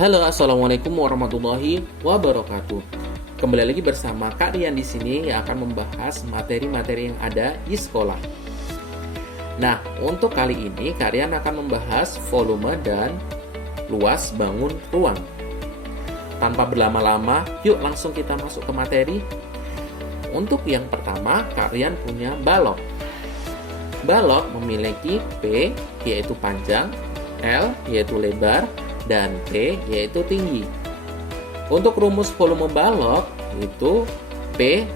Halo, assalamualaikum warahmatullahi wabarakatuh. Kembali lagi bersama Kak Rian di sini yang akan membahas materi-materi yang ada di sekolah. Nah, untuk kali ini Kak Rian akan membahas volume dan luas bangun ruang. Tanpa berlama-lama, yuk langsung kita masuk ke materi. Untuk yang pertama, Kak Rian punya balok. Balok memiliki P yaitu panjang, L yaitu lebar, dan T yaitu tinggi. Untuk rumus volume balok itu P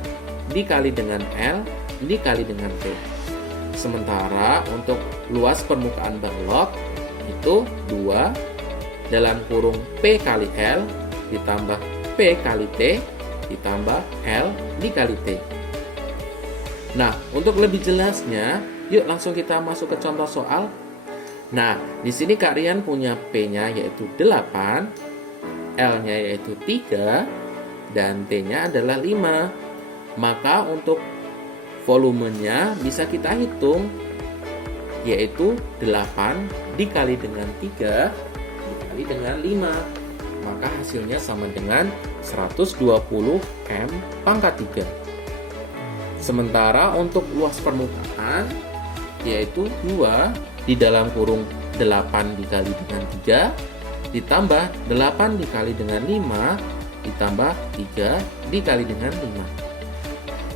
dikali dengan L dikali dengan T. Sementara untuk luas permukaan balok itu 2 dalam kurung P kali L ditambah P kali T ditambah L dikali T. Nah, untuk lebih jelasnya, yuk langsung kita masuk ke contoh soal. Nah, di sini Kak Rian punya P-nya yaitu 8, L-nya yaitu 3, dan T-nya adalah 5. Maka untuk volumenya bisa kita hitung yaitu 8 dikali dengan 3 dikali dengan 5. Maka hasilnya sama dengan 120 M pangkat 3. Sementara untuk luas permukaan yaitu 2 di dalam kurung 8 dikali dengan 3 ditambah 8 dikali dengan 5 ditambah 3 dikali dengan 5.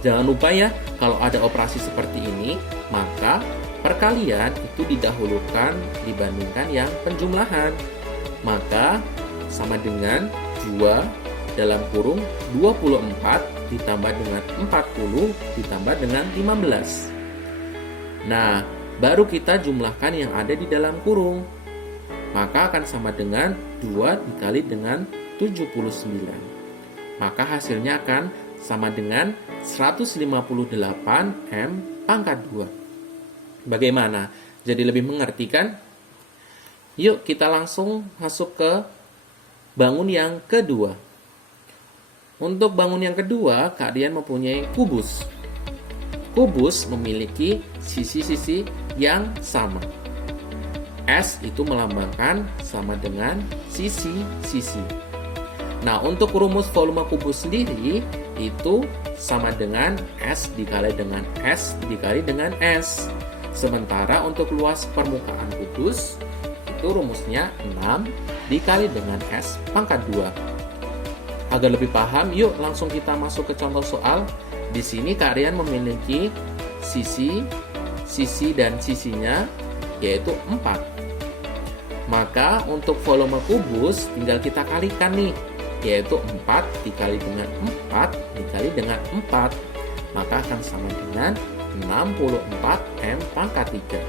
Jangan lupa ya, kalau ada operasi seperti ini, maka perkalian itu didahulukan dibandingkan yang penjumlahan. Maka sama dengan 2 dalam kurung 24 ditambah dengan 40 ditambah dengan 15. Nah, baru kita jumlahkan yang ada di dalam kurung. Maka akan sama dengan 2 dikali dengan 79. Maka hasilnya akan sama dengan 158 M pangkat 2. Bagaimana? Jadi lebih mengerti kan? Yuk kita langsung masuk ke bangun yang kedua. Untuk bangun yang kedua, Kak Dian mempunyai kubus. Kubus memiliki sisi-sisi yang sama. S itu melambangkan sama dengan sisi-sisi. Nah, untuk rumus volume kubus sendiri itu sama dengan S dikali dengan S dikali dengan S. Sementara untuk luas permukaan kubus itu rumusnya 6 dikali dengan S pangkat 2. Agar lebih paham, yuk langsung kita masuk ke contoh soal. Di sini Kak Rian memiliki sisi dan sisinya yaitu 4. Maka untuk volume kubus tinggal kita kalikan nih, yaitu 4 dikali dengan 4 dikali dengan 4. Maka akan sama dengan 64 M pangkat 3.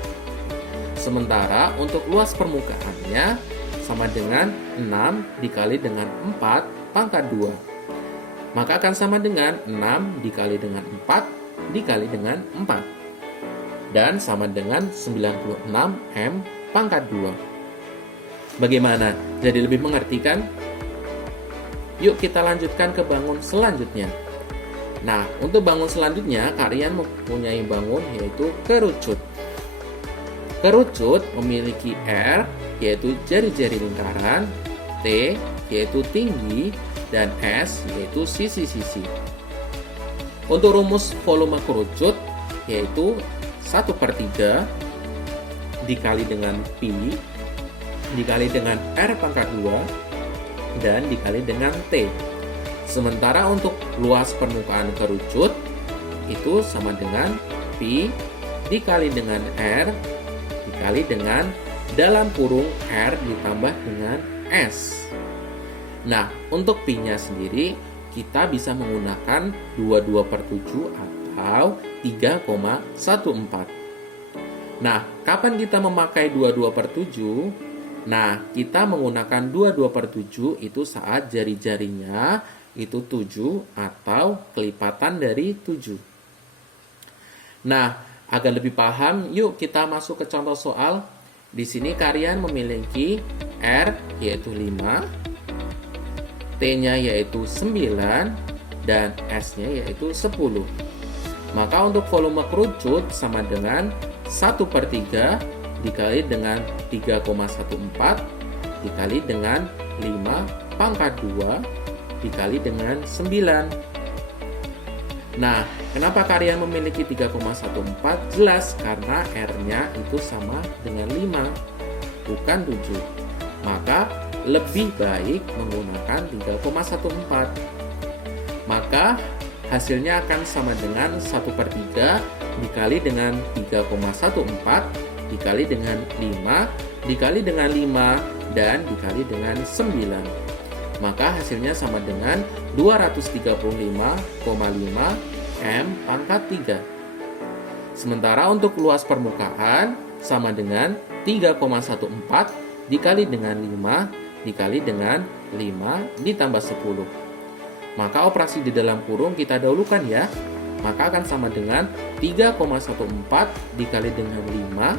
Sementara untuk luas permukaannya sama dengan 6 dikali dengan 4 pangkat 2. Maka akan sama dengan 6 dikali dengan 4 dikali dengan 4. Dan sama dengan 96 M pangkat 2. Bagaimana? Jadi lebih mengerti kan? Yuk kita lanjutkan ke bangun selanjutnya. Nah, untuk bangun selanjutnya, Kak Rian mempunyai bangun yaitu kerucut. Kerucut memiliki R yaitu jari-jari lingkaran, T yaitu tinggi, dan S yaitu sisi-sisi. Untuk rumus volume kerucut yaitu 1/3 dikali dengan Pi dikali dengan R pangkat 2 dan dikali dengan T. Sementara untuk luas permukaan kerucut itu sama dengan Pi dikali dengan R dikali dengan dalam kurung R ditambah dengan S. Nah, untuk Pi-nya sendiri kita bisa menggunakan 22/7 atau 3,14. Nah, kapan kita memakai 22/7? Nah, kita menggunakan 22/7 itu saat jari-jarinya itu 7 atau kelipatan dari 7. Nah, agar lebih paham, yuk kita masuk ke contoh soal. Di sini Kak Rian memiliki R yaitu 5, T-nya yaitu 9, dan S-nya yaitu 10. Maka untuk volume kerucut sama dengan 1/3 dikali dengan 3,14 dikali dengan 5 pangkat 2 dikali dengan 9. Nah, kenapa kalian memiliki 3,14? Jelas, karena R-nya itu sama dengan 5, bukan 7. Maka, lebih baik menggunakan 3,14. Maka, hasilnya akan sama dengan 1/3 dikali dengan 3,14 dikali dengan 5 dikali dengan 5 dan dikali dengan 9. Maka hasilnya sama dengan 235,5 M pangkat 3. Sementara untuk luas permukaan sama dengan 3,14 dikali dengan 5 dikali dengan 5 ditambah 10. Maka operasi di dalam kurung kita dahulukan ya. Maka akan sama dengan 3,14 dikali dengan 5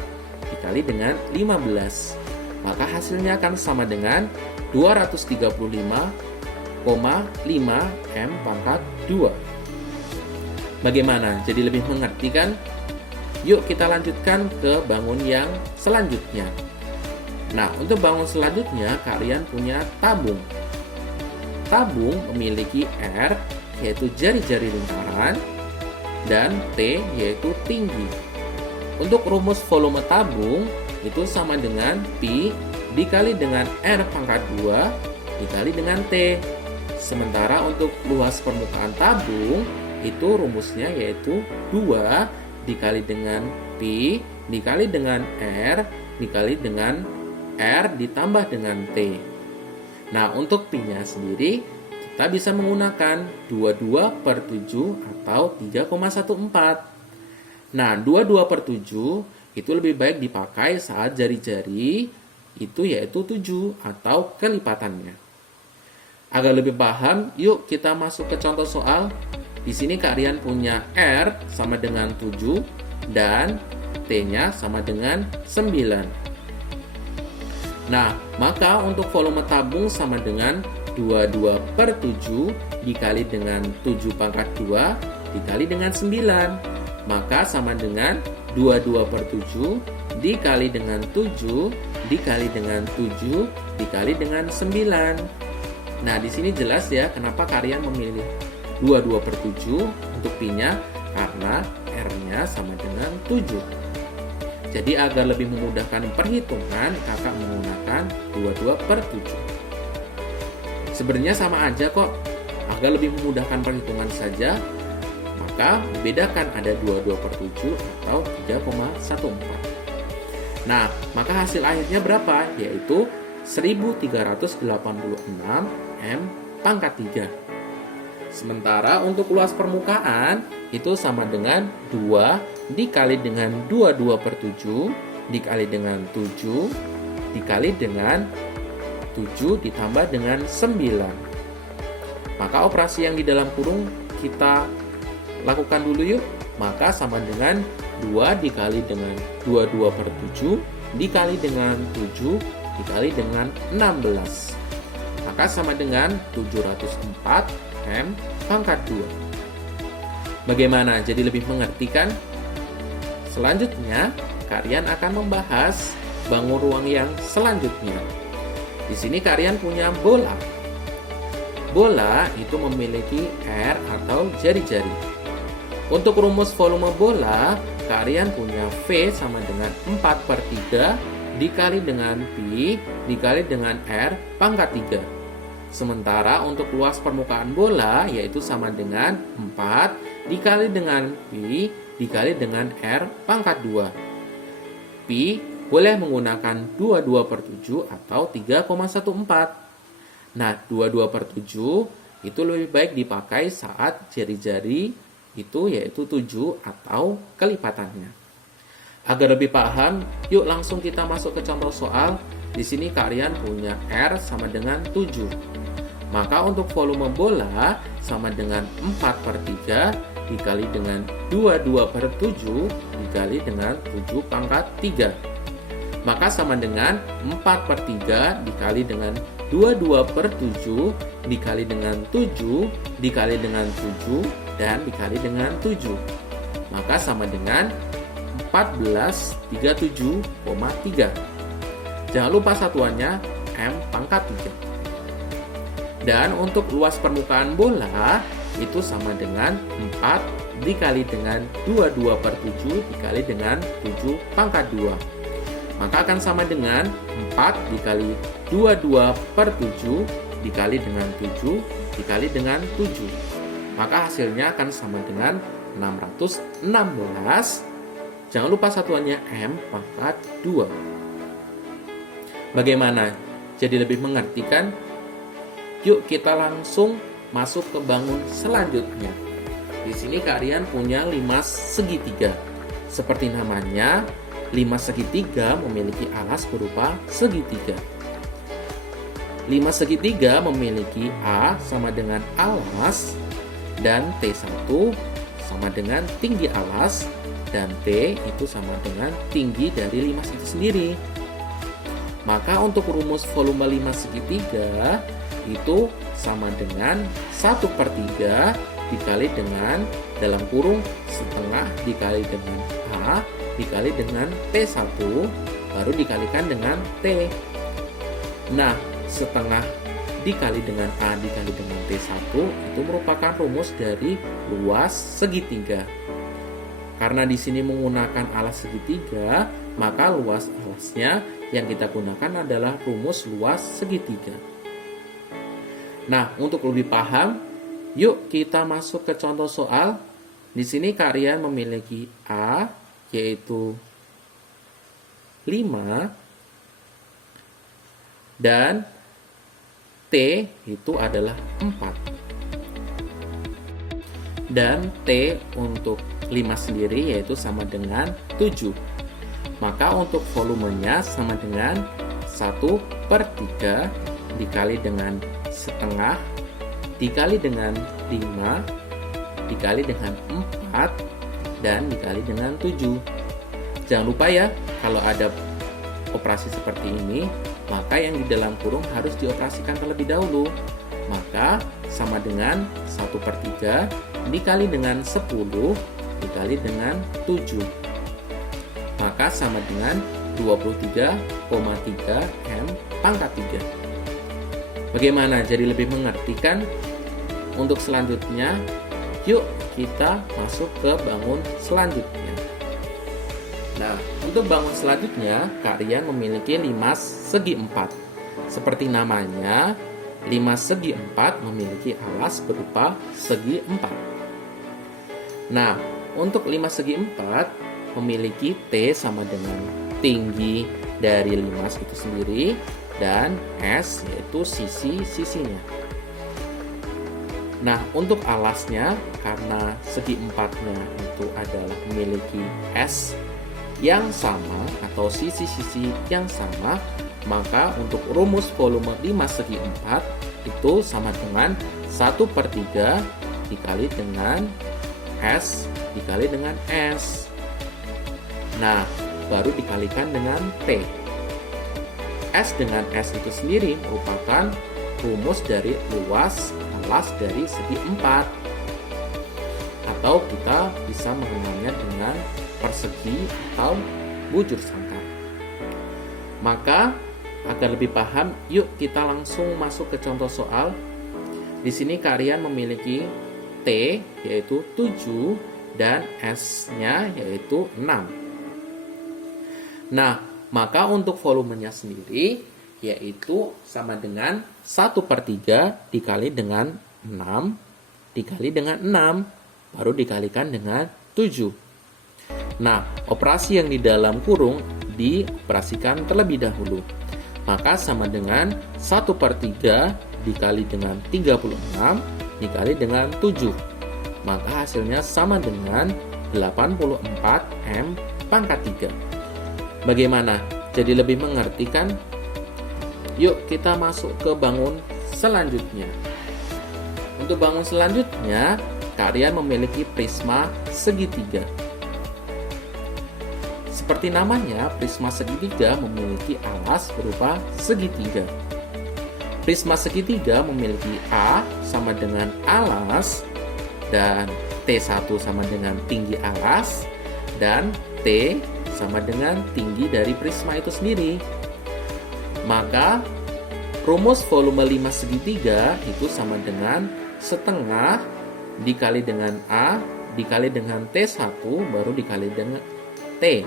dikali dengan 15. Maka hasilnya akan sama dengan 235,5 M pangkat 2. Bagaimana? Jadi lebih mengerti kan? Yuk kita lanjutkan ke bangun yang selanjutnya. Nah, untuk bangun selanjutnya kalian punya tabung. Tabung memiliki R yaitu jari-jari lingkaran dan T yaitu tinggi. Untuk rumus volume tabung itu sama dengan Pi dikali dengan R pangkat 2 dikali dengan T. Sementara untuk luas permukaan tabung itu rumusnya yaitu 2 dikali dengan Pi dikali dengan R dikali dengan R ditambah dengan T. Nah, untuk Pi-nya sendiri kita bisa menggunakan 22/7 atau 3,14. Nah, 22/7 itu lebih baik dipakai saat jari-jari itu yaitu 7 atau kelipatannya. Agar lebih paham, yuk kita masuk ke contoh soal. Di sini kalian punya R sama dengan 7 dan T-nya sama dengan 9. Nah, maka untuk volume tabung sama dengan 22/7 dikali dengan 7 pangkat 2 dikali dengan 9. Maka sama dengan 22/7 dikali dengan 7 dikali dengan 7 dikali dengan 9. Nah, di sini jelas ya kenapa kalian memilih 22/7 untuk Pi-nya, karena R-nya sama dengan 7. Jadi agar lebih memudahkan perhitungan, kakak menggunakan 22/7. Sebenarnya sama aja kok, agar lebih memudahkan perhitungan saja, maka bedakan ada 22/7 atau 3,14. Nah, maka hasil akhirnya berapa? Yaitu 1386 M pangkat 3. Sementara untuk luas permukaan itu sama dengan 2 dikali dengan 22/7 dikali dengan 7 dikali dengan 7 ditambah dengan 9. Maka operasi yang di dalam kurung kita lakukan dulu yuk. Maka sama dengan 2 dikali dengan 22/7 dikali dengan 7 dikali dengan 16. Maka sama dengan 704 M pangkat 2. Bagaimana? Jadi lebih mengerti kan? Selanjutnya, kalian akan membahas bangun ruang yang selanjutnya. Di sini kalian punya bola. Bola itu memiliki R atau jari-jari. Untuk rumus volume bola, kalian punya V sama dengan 4/3 dikali dengan Pi dikali dengan R pangkat 3. Sementara untuk luas permukaan bola yaitu sama dengan 4 dikali dengan Pi dikali dengan R pangkat 2. Pi boleh menggunakan 22/7 atau 3,14. Nah, 22/7 itu lebih baik dipakai saat jari-jari itu yaitu 7 atau kelipatannya. Agar lebih paham, yuk langsung kita masuk ke contoh soal. Di sini kalian punya R sama dengan 7. Maka untuk volume bola sama dengan 4/3 dikali dengan 22/7 dikali dengan 7 pangkat 3. Maka sama dengan 4/3 dikali dengan 22/7 dikali dengan 7 dikali dengan 7 dan dikali dengan 7. Maka sama dengan 1437,3. Jangan lupa satuannya M pangkat 3. Dan untuk luas permukaan bola itu sama dengan 4 dikali dengan 22/7 dikali dengan 7 pangkat 2. Maka akan sama dengan 4 dikali 22/7 dikali dengan 7 dikali dengan 7. Maka hasilnya akan sama dengan 616. Jangan lupa satuannya M pangkat 2. Bagaimana? Jadi lebih mengerti kan? Yuk kita langsung masuk ke bangun selanjutnya. Di sini kalian punya 5 segitiga. Seperti namanya, 5 segitiga memiliki alas berupa segitiga. 5 segitiga memiliki A sama dengan alas dan T1 sama dengan tinggi alas dan T itu sama dengan tinggi dari 5 itu sendiri. Maka untuk rumus volume 5 segitiga itu sama dengan 1/3 dikali dengan dalam kurung setengah dikali dengan A dikali dengan T1 baru dikalikan dengan T. Nah, setengah dikali dengan A dikali dengan T1 itu merupakan rumus dari luas segitiga. Karena di sini menggunakan alas segitiga, maka luas alasnya yang kita gunakan adalah rumus luas segitiga. Nah, untuk lebih paham, yuk kita masuk ke contoh soal. Di sini kalian memiliki A yaitu 5 dan T itu adalah 4. Dan T untuk 5 sendiri yaitu sama dengan 7. Maka untuk volumenya sama dengan 1/3 dikali dengan setengah dikali dengan 5 dikali dengan 4 dan dikali dengan 7. Jangan lupa ya, kalau ada operasi seperti ini, maka yang di dalam kurung harus dioperasikan terlebih dahulu. Maka sama dengan 1/3 dikali dengan 10 dikali dengan 7. Maka sama dengan 23,3 M pangkat 3. Bagaimana? Jadi lebih mengerti kan? Untuk selanjutnya, yuk kita masuk ke bangun selanjutnya. Nah, untuk bangun selanjutnya, kalian memiliki 5 segi 4. Seperti namanya, 5 segi 4 memiliki alas berupa segi 4. Nah, untuk 5 segi 4 memiliki T sama dengan tinggi dari 5 itu sendiri dan S yaitu sisi-sisinya. Nah, untuk alasnya, karena segi 4-nya itu adalah memiliki S yang sama atau sisi-sisi yang sama, maka untuk rumus volume 5 segi 4 itu sama dengan 1/3 dikali dengan S dikali dengan S. Nah, baru dikalikan dengan T. S dengan S itu sendiri merupakan rumus dari luas alas dari segi 4. Atau kita bisa mengenalnya dengan persegi atau bujur sangkar. Maka, agar lebih paham, yuk kita langsung masuk ke contoh soal. Di sini kalian memiliki T yaitu 7 dan S-nya yaitu 6. Nah, maka untuk volumenya sendiri yaitu sama dengan 1/3 dikali dengan 6 dikali dengan 6 baru dikalikan dengan 7. Nah, operasi yang di dalam kurung dioperasikan terlebih dahulu. Maka sama dengan 1/3 dikali dengan 36 dikali dengan 7. Maka hasilnya sama dengan 84 M pangkat 3. Bagaimana? Jadi lebih mengerti kan? Yuk kita masuk ke bangun selanjutnya. Untuk bangun selanjutnya, kalian memiliki prisma segitiga. Seperti namanya, prisma segitiga memiliki alas berupa segitiga. Prisma segitiga memiliki A sama dengan alas dan T1 sama dengan tinggi alas dan T sama dengan tinggi dari prisma itu sendiri. Maka Rumus volume 5 segitiga itu sama dengan setengah dikali dengan A dikali dengan T1 baru dikali dengan T.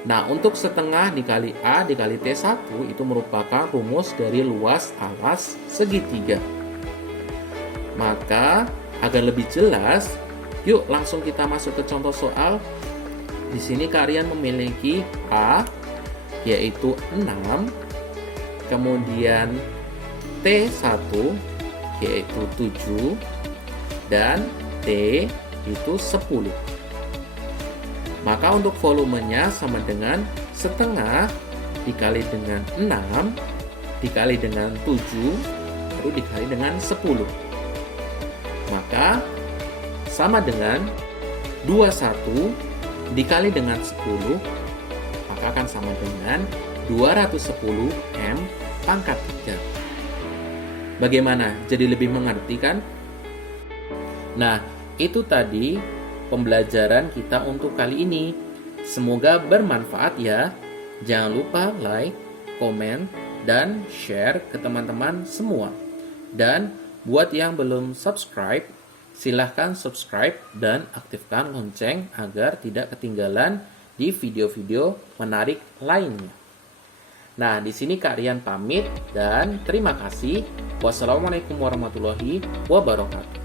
Nah, untuk setengah dikali A dikali T1 itu merupakan rumus dari luas alas segitiga. Maka, agar lebih jelas, yuk langsung kita masuk ke contoh soal. Di sini kalian memiliki A, yaitu 6, kemudian T1, yaitu 7, dan T itu 10. Maka untuk volumenya sama dengan setengah dikali dengan 6 dikali dengan 7 baru dikali dengan 10. Maka sama dengan 21 dikali dengan 10 maka akan sama dengan 210 M pangkat 3. Bagaimana? Jadi lebih mengerti kan? Nah, itu tadi pembelajaran kita untuk kali ini. Semoga bermanfaat ya. Jangan lupa like, komen, dan share ke teman-teman semua. Dan buat yang belum subscribe, silahkan subscribe dan aktifkan lonceng agar tidak ketinggalan di video-video menarik lainnya. Nah, di sini Kak Rian pamit dan terima kasih. Wassalamualaikum warahmatullahi wabarakatuh.